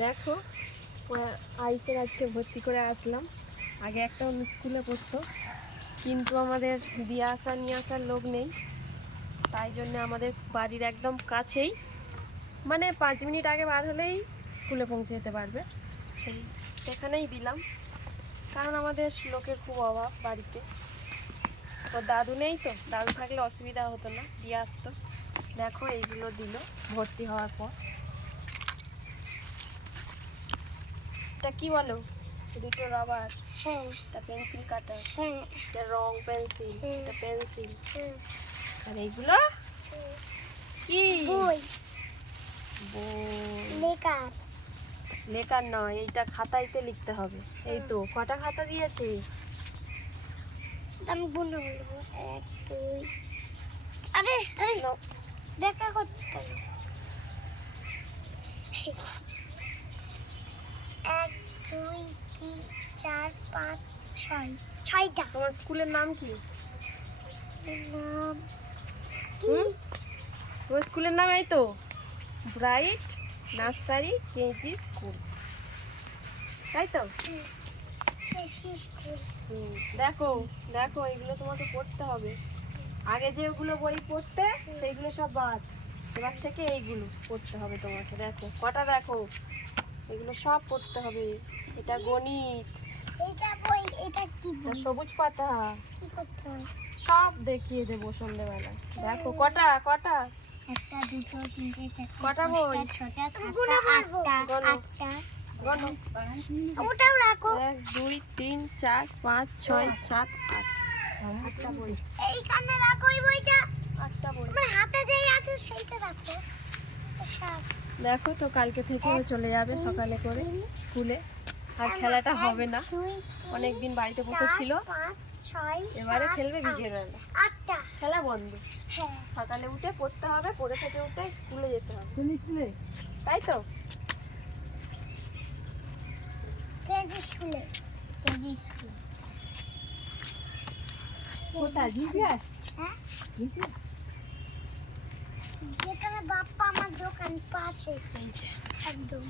দেখো আয়ুষের আজকে ভর্তি করে আসলাম। আগে একটা অন্য স্কুলে পড়তো, কিন্তু আমাদের দিয়ে আসা নিয়ে আসার লোক নেই, তাই জন্য আমাদের বাড়ির একদম কাছেই, মানে 5 মিনিট আগে বার হলেই স্কুলে পৌঁছে যেতে পারবে, সেখানেই দিলাম। কারণ আমাদের লোকের খুব অভাব বাড়িতে। তো দাদু নেই, তো দাদু থাকলে অসুবিধা হতো না, দিয়ে আসতো। দেখো এইগুলো দিল ভর্তি হওয়ার পর। এটা কি বলো? দুটো রাবার, হ্যাঁ, এটা পেন্সিল কাটার, হ্যাঁ, এটা রং পেন্সিল, হ্যাঁ, এটা পেন্সিল, হ্যাঁ, আর এইগুলো কি? বই, বই। লেকার, লেখার নয়, এইটা খাতাইতে লিখতে হবে। এই তো কটা খাতা দিয়েছে? আমি বলবো 1 2, আরে আরে নাও। দেখা করতে কেন? 1 2 3 4 5 6, 6টা। তোমার স্কুলের নাম কি? নাম তোমার স্কুলের নাম এই তো ব্রাইট নার্সারি কেজি স্কুল, তাই তো? স্কুল। দেখো দেখো, এগুলো তোমাকে পড়তে হবে। আগে যেগুলো বই পড়তে সেইগুলো সব বাদ, এবার থেকে এইগুলো পড়তে হবে তোমাকে। দেখো কটা, দেখো এগুলো সব পড়তে হবে। এটা গণিত, এটা বই, এটা কি এটা বই? সবুজ পাতা, কি করতে হয়? সব দেখিয়ে দেবো সন্ধ্যেবেলা। দেখো কটা কটা, 1 2 3 4 কটা বই? 6টা 7টা 8টা গণো। 8টা। গণো। ওটাও রাখো। 1 2 3 4 5 6 7 8, 8টা বই। এইখানে রাখো এই বইটা। 8টা বই। তোমার হাতে যেই আছে সেইটা রাখো। সব। দেখো তো কালকে থেকে ও চলে যাবে সকালে করে স্কুলে, আর খেলাটা হবে না। অনেকদিন বাড়িতে বসেছিল, 5 6 এবারে খেলবে বিকেল বেলা। 8টা। খেলা বন্ধ, হ্যাঁ। সকালে উঠে পড়তে হবে, পড়ে থেকে উঠে স্কুলে যেতে হবে, তাই তো? কেজি স্কুলে। KG school. কোথায় দিবে? হ্যাঁ? যেখানে বাপ্পা আমার দোকান পাশে এই যে একদম।